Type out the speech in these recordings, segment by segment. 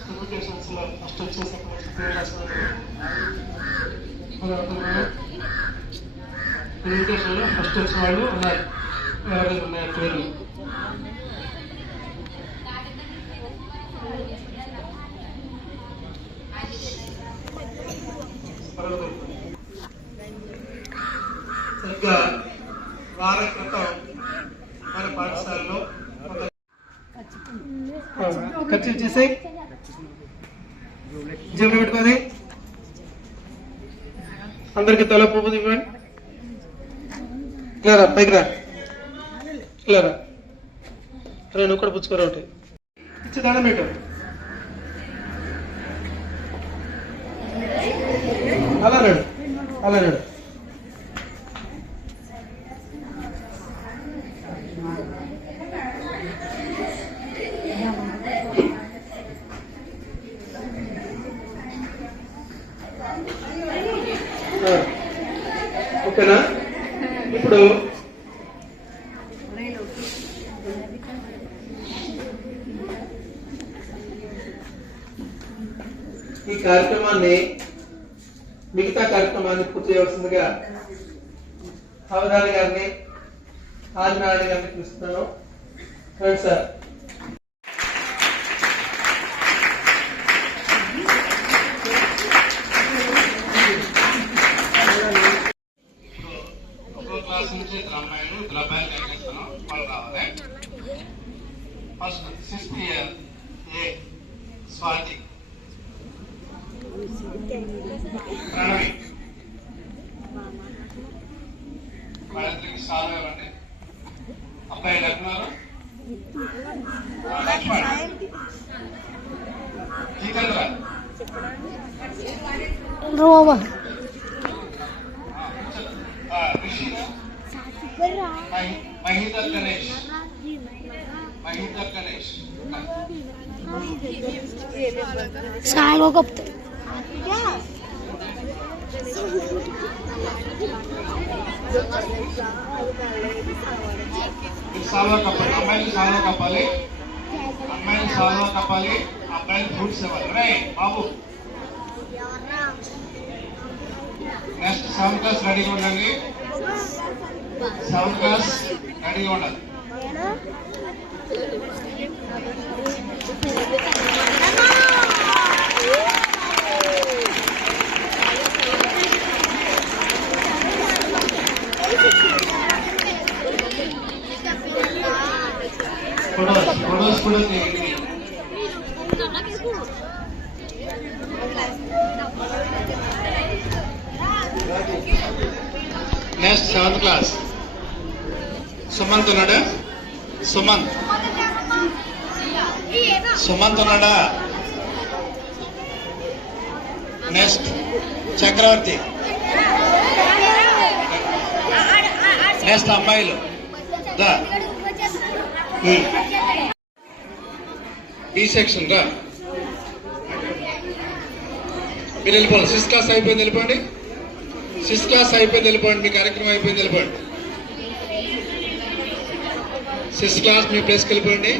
కమ్యూనికేషన్స్లో first వచ్చేసి పేరు రాసినారు కమ్యూనికేషన్లో ఫస్ట్ వచ్చిన వాళ్ళు ఉన్నారు ఎవరైనా ఉన్నారు పేర్లు అందరికి తల పువ్వు ఇవ్వండి. ఇలా రా పైకి రా. ఇలా రా నువ్వు కూడా పుచ్చుకోరా ఒకటి. ఇచ్చి దండం పెట్టు అలా నడు అలా నడు ఆ. ఓకేనా ఇప్పుడు ఈ కార్యక్రమాన్ని మిగతా కార్యక్రమాన్ని పూర్తి చేయవలసిందిగా అవధాని గారిని ఆదినారాయణ గారిని పిలుస్తున్నాను. సార్. ఆ, రిషి మహి- మహీధర్ గణేష్ మహీధర్ గణేష్ సాయిలో కప్తాడు సాల్వా కప్పాలి అమ్మాయిలు సాల్వా కప్పాలి అమ్మాయిలు సాల్వా కప్పాలి అబ్బాయిలు ఫ్రూట్స్ ఇవ్వాలి రే బాబు. నెక్స్ట్ సెవెన్ క్లాస్ రెడీగా ఉండండి. సెవెన్ క్లాస్ రెడీగా ఉండాలి. Thank you. కూడా నెక్స్ట్ సెవెంత్ క్లాస్ సుమంత్ ఉన్నాడా? సుమంత్. సుమంత్ ఉన్నాడా? నెక్స్ట్ చక్రవర్తి. నెక్స్ట్ అమ్మాయిలు. దా. Hmm. బి సెక్షన్ రా మీరు వెళ్ళిపోండి. సిక్స్ క్లాస్ అయిపోయింది వెళ్ళిపోండి. సిక్స్ క్లాస్ అయిపోయింది వెళ్ళిపోండి. మీ కార్యక్రమం అయిపోయింది వెళ్ళిపోండి. సిక్స్ క్లాస్ మీ ప్లేస్కి వెళ్ళిపోండి.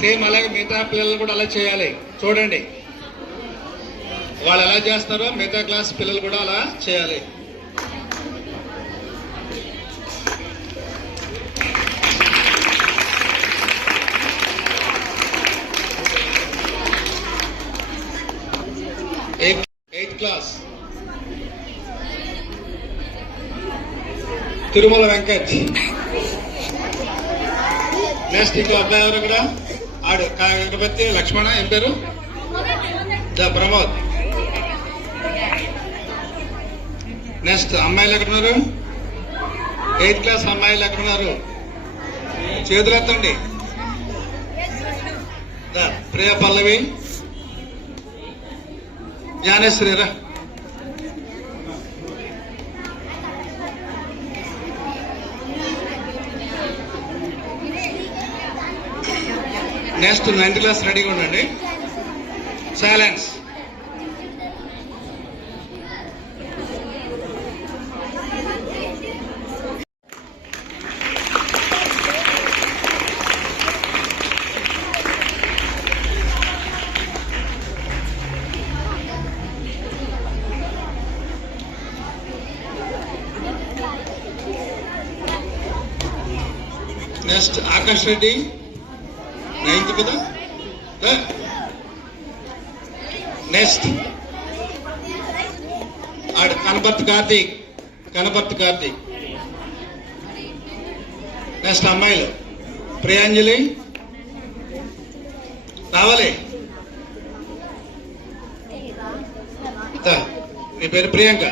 సేమ్ అలాగే మిగతా పిల్లలు కూడా అలా చేయాలి. చూడండి. వాళ్ళు ఎలా చేస్తారో మిగతా క్లాస్ పిల్లలు కూడా అలా చేయాలి. తిరుమల వెంకట్. నెక్స్ట్ ఇంకో అబ్బాయి ఎవరు కూడా ఆడు కాకపతి లక్ష్మణ ఏం పేరు? ద ప్రమోద్. నెక్స్ట్ అమ్మాయిలు ఎక్కడున్నారు? ఎయిత్ క్లాస్ అమ్మాయిలు ఎక్కడున్నారు? చేతులు ఎత్తండి. The Priya Pallavi. Gnaneshwari next ninth class రెడీగా ఉండండి. Silence next Akash Reddy ninth కదా? నెక్స్ట్ కనపర్తి కార్తీక్ కనపర్తి కార్తీక్. నెక్స్ట్ అమ్మాయిలు. ప్రియాంజలి. రావాలి. మీ నీ పేరు ప్రియాంక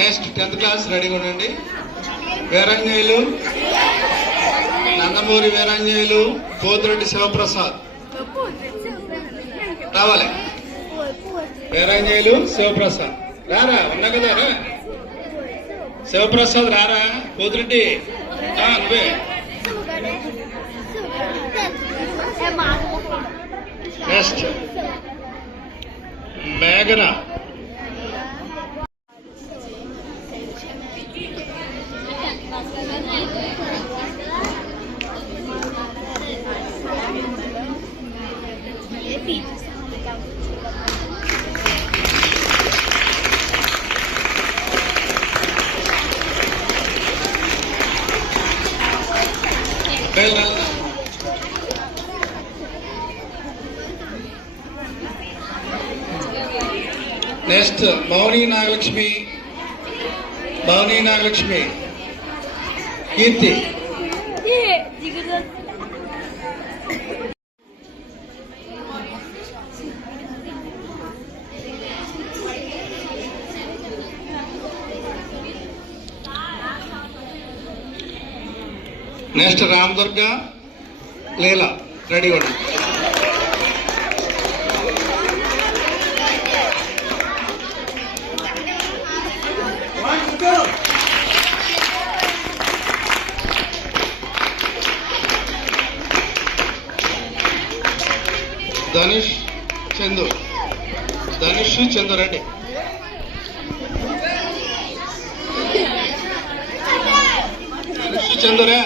నెక్స్ట్ టెన్త్ క్లాస్ రెడీగా ఉండండి వీరాంజనేయులు నందమూరి వీరాంజనేయులు పోతిరెడ్డి శివప్రసాద్. రావాలి. వీరాంజనేయులు శివప్రసాద్. రారా? ఉన్నా కదా? రా శివప్రసాద్ రారా? పోతిరెడ్డి? నువ్వే. నెక్స్ట్ మేఘన. Next Mouni Nagalakshmi Mouni Nagalakshmi Keerthi next Ramadurga Leela ready ఉండి ధనుష్ చందు. ధనుష్ చందు రెడ్డి. ధనుష్ చందురా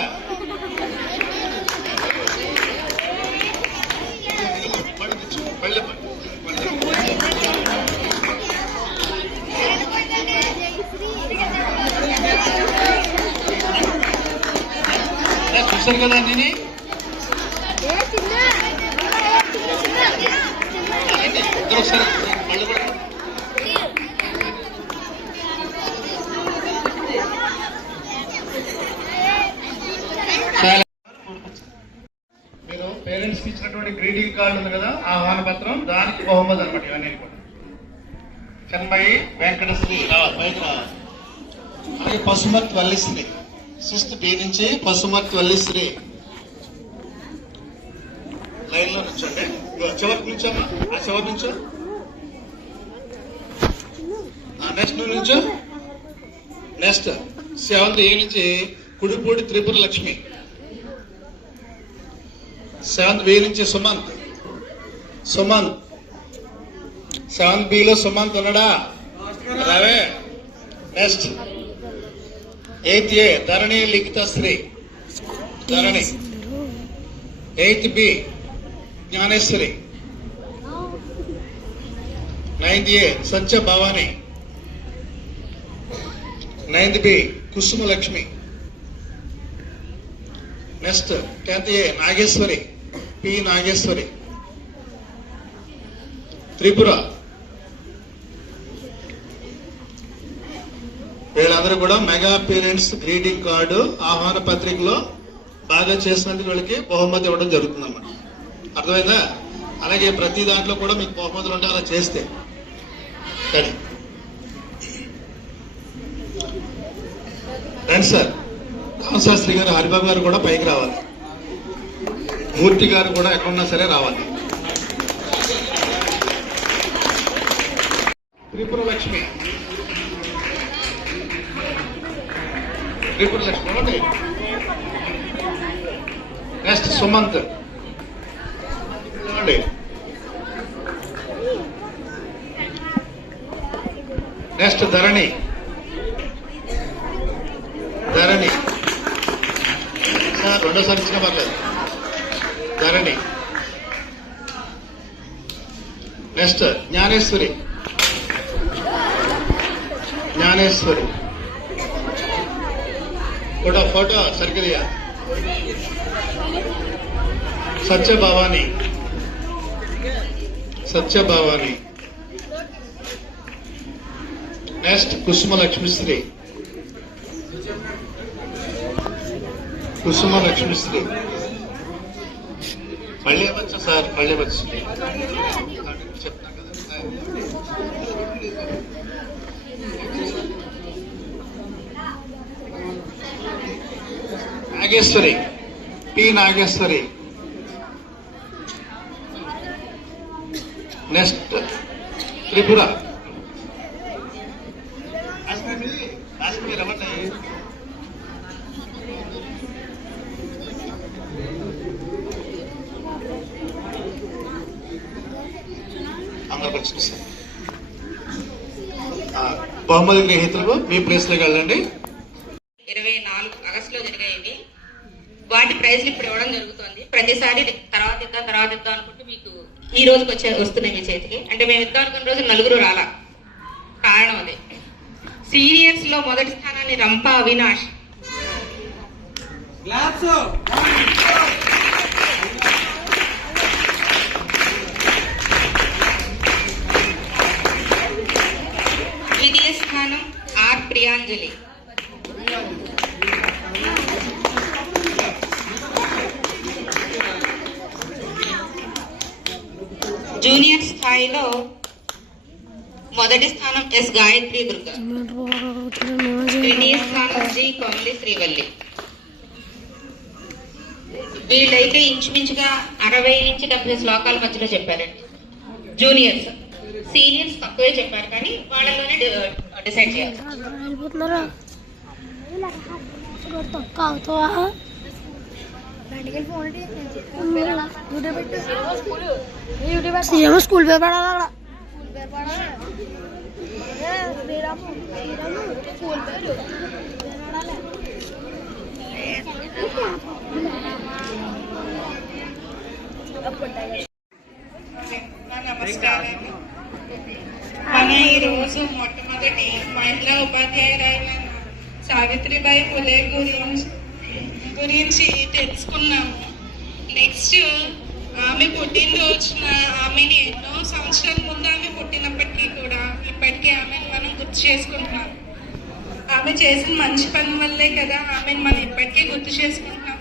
చూసారు కదా నేను ఇద్దరు ఒకసారి మళ్ళీ కూడా మీరు పేరెంట్స్కి ఇచ్చినటువంటి గ్రీటింగ్ కార్డు ఉంది కదా ఆహ్వాన పత్రం దానికి బహుమతి అనమాట ఇవన్నీ కూడా. చెన్మయి వెంకటశ్రీ. రావాలి బయట అలాగే పశుమత్ వల్లిశ్రీ. సిక్స్త్ బి నుంచి పశుమతి వల్లిశ్రీ లైన్లో నుంచండి ఇదిగో ఆ చివరి నుంచో. నెక్స్ట్ నువ్వు నుంచో. నెక్స్ట్ సెవెంత్ ఏ నుంచి కుడిపూడి త్రిపుర లక్ష్మి. సెవెంత్ బి నుంచి సుమంత్. సుమంత్. సెవెంత్ బిలో సుమంత్ ఉన్నాడా? రవే. Next eighth A Dharani Likhitha Sri Dharani. Eighth B Gnaneshwari. Ninth A Swachha Bhavani. Ninth B Kusuma Lakshmi next tenth A Nageshwari P Nageshwari. Tripura. వీళ్ళందరూ కూడా mega parents greeting card ఆహ్వాన పత్రికలో బాగా చేసినందుకు వీళ్ళకి బహుమతి ఇవ్వడం జరుగుతుందన్నమాట. అర్థమైందా? అలాగే ప్రతి దాంట్లో కూడా మీకు బహుమతులు ఉంటే అలా చేస్తే. కానీ రండి సార్ రామశాస్త్రి గారు హరిబాబు గారు కూడా పైకి రావాలి. మూర్తి గారు కూడా ఎక్కడున్నా సరే రావాలి. త్రిపుర లక్ష్మి. త్రిపుర లక్ష్మి నెక్స్ట్ సుమంత్. అండి నెక్స్ట్ ధరణి. ధరణి. సార్ రెండోసారి ఇచ్చిన పర్లేదు. Dharani. Next Gnaneshwari. Gnaneshwari. Photo photo సరిగ్గా సత్యభావాని. సత్యభావాని. నెక్స్ట్ కుసుమ లక్ష్మిశ్రీ కుసుమ లక్ష్మిశ్రీ మళ్ళీ వచ్చు సార్ మళ్ళీ వచ్చు నాగేశ్వరి పి నాగేశ్వరి. నెక్స్ట్ త్రిపుర కాశ్మీరీ కాశ్మీర్ అవ్వండి అందరికి వచ్చింది సార్ ఆ, బహుమతి గ్రహీతలకు మీ ప్లేస్లోకి వెళ్ళండి. ఇరవై నాలుగు ఆగస్టులో జరిగాయి వాటి ప్రైజ్లు ఇప్పుడు ఇవ్వడం జరుగుతుంది. ప్రతిసారి తర్వాత ఇద్దాం తర్వాత ఇద్దాం అనుకుంటూ మీకు ఈ రోజుకి వచ్చే వస్తున్నాయి మీ చేతికి. అంటే మేము ఇద్దాం అనుకున్న రోజు నలుగురు రాలా. కారణం అదే. సీనియర్స్లో మొదటి స్థానాన్ని రంప అవినాష్. ఎస్ గాయత్రి దుర్గ. ద్వితీయ స్థానం జి కొమలి శ్రీవల్లి. వీళ్ళైతే ఇంచుమించుగా అరవై నుంచి డెబ్బై శ్లోకాల మధ్యలో చెప్పారండి. జూనియర్స్. సీనియర్స్ తక్కువే చెప్పారు కానీ వాళ్ళలోనే డిసైడ్ చేయాలి. అవుతావా సీఎం స్కూల్ పేపర్ నమస్కారం. మన ఈ రోజు మొట్టమొదటి మహిళా ఉపాధ్యాయురాలు సావిత్రిబాయి పులే గురించి గురించి తెలుసుకున్నాము. నెక్స్ట్ ఆమె పుట్టినరోజున ఆమెని ఎన్నో సంవత్సరాల ముందు ఆమె పుట్టిన ఇప్పటికీ ఆమెను మనం గుర్తు చేసుకుంటున్నాం ఆమె చేసిన మంచి పని వల్లే కదా ఆమెను మనం ఇప్పటికీ గుర్తు చేసుకుంటున్నాం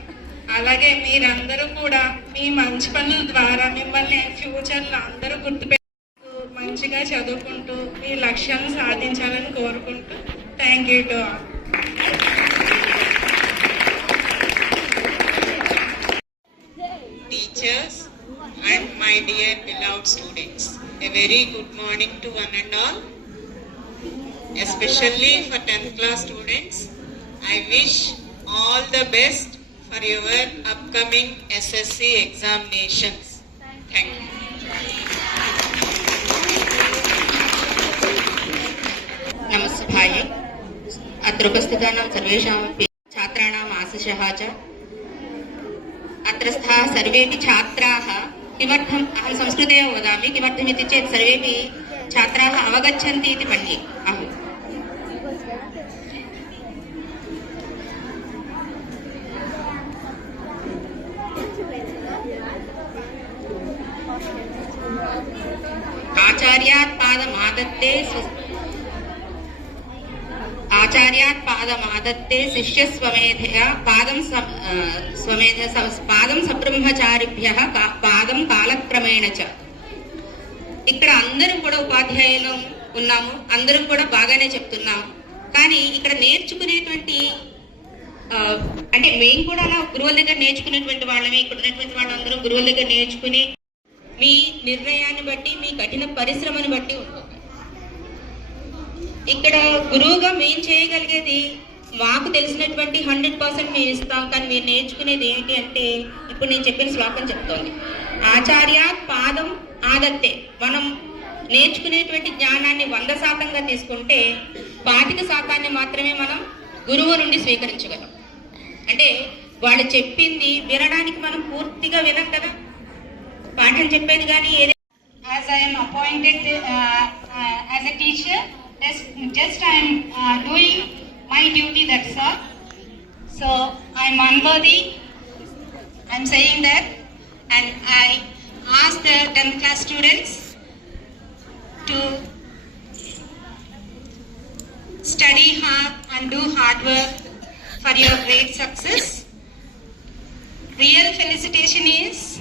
అలాగే మీరందరూ కూడా మీ మంచి పనుల ద్వారా మిమ్మల్ని ఫ్యూచర్లో అందరూ గుర్తుపెట్టుకుంటూ మంచిగా చదువుకుంటూ మీ లక్ష్యాలను సాధించాలని కోరుకుంటూ thank you to all and my dear beloved students students. A very good morning to one and. Especially for 10th class students, I wish all the best for your upcoming SSC examinations. Thank you. नमस्भाये अत्र उपस्थितानां सर्वेषामपि छात्राणाम् आशिषः च अत्र स्थाः सर्वेपि छात्राः किमर्थम् अहं संस्कृते वदामि किमर्थमिति चेत् सर्वेपि छात्राः अवगच्छन्ति इति मन्ये अहम् ఆచార్యాత్పాదమాదత్తే ఆచార్యాత్పాదమాదత్తే శిష్య స్వమేధయ పాదం స్వమేధ పాదం సబ్రహ్మచారిభ్య పాదం కాలక్రమేణ చ ఇక్కడ అందరం కూడా ఉపాధ్యాయులు ఉన్నాము అందరం కూడా బాగానే చెప్తున్నాము. కానీ ఇక్కడ నేర్చుకునేటువంటి అంటే మేము కూడా అలా గురువుల దగ్గర నేర్చుకునేటువంటి వాళ్ళమే ఇక్కడ ఉన్నటువంటి వాళ్ళందరూ గురువుల దగ్గర నేర్చుకుని మీ నిర్ణయాన్ని బట్టి మీ కఠిన పరిశ్రమను బట్టి ఉంటుంది ఇక్కడ గురువుగా మేము చేయగలిగేది మాకు తెలిసినటువంటి హండ్రెడ్ పర్సెంట్ మేము ఇస్తాం కానీ మీరు నేర్చుకునేది ఏంటి అంటే ఇప్పుడు నేను చెప్పిన శ్లోకం చెప్తోంది. ఆచార్య పాదం ఆదత్తే మనం నేర్చుకునేటువంటి జ్ఞానాన్ని వంద శాతంగా తీసుకుంటే పాతిక శాతాన్ని మాత్రమే మనం గురువు నుండి స్వీకరించగలం. అంటే వాళ్ళు చెప్పింది వినడానికి మనం పూర్తిగా వినం కదా. పాఠం చెప్పేది కానీ ఏది as I am appointed uh, uh, as a teacher, just, just I am uh, doing my duty, that's all. So I am unworthy, I am saying that, and I ask the 10th class students to study hard and do hard work for your great success. Real felicitation is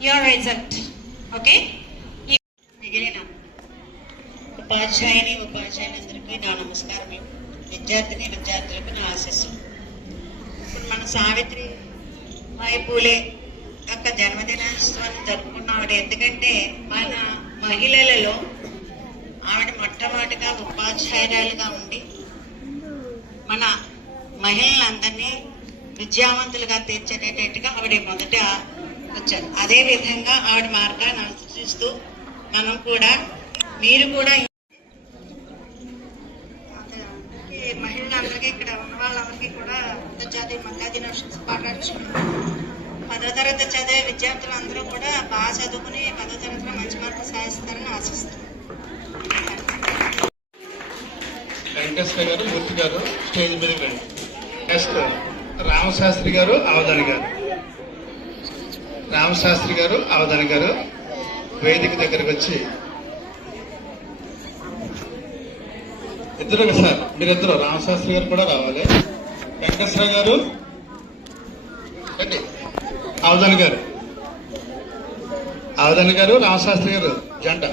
your result, okay? మిగిలిన ఉపాధ్యాయుని ఉపాధ్యాయులందరికీ నా నమస్కారం విద్యార్థిని విద్యార్థులకు నా ఆశస్సు ఇప్పుడు మన సావిత్రి బాయి పూలే యొక్క జన్మదినోత్సవాన్ని జరుపుకున్నావిడ. ఎందుకంటే మన మహిళలలో ఆవిడ మొట్టమొదటిగా ఉపాధ్యాయురాలుగా ఉండి మన మహిళలందరినీ విద్యావంతులుగా తీర్చేటట్టుగా ఆవిడ మొదట వచ్చారు. అదే విధంగా ఆవిడ మార్గాన్ని అనుసరిస్తూ మనం కూడా మీరు కూడా మహిళలందరికీ ఇక్కడ ఉన్న వాళ్ళందరికీ కూడా అంతర్జాతీయ మహిళా దినోత్సవం పాటించుకున్నాం పదో తరగతి చదివే విద్యార్థులందరూ కూడా బాగా చదువుకుని పదో తరగతిలో మంచి మార్కులు సాధిస్తారని ఆశిస్తున్నాను వెంకటేశ్వర గారు మూర్తి గారు స్టేజ్ మీద రండి నెక్స్ట్ రామశాస్త్రి గారు అవధాని గారు. రామశాస్త్రి గారు అవధాని గారు వేదిక దగ్గరకు వచ్చి ఇద్దరు సార్? మీరిద్దరు రామశాస్త్రి గారు కూడా రావాలి. వెంకటేశ్వర గారు అవధాని గారు. అవధాని గారు రామశాస్త్రి గారు జంట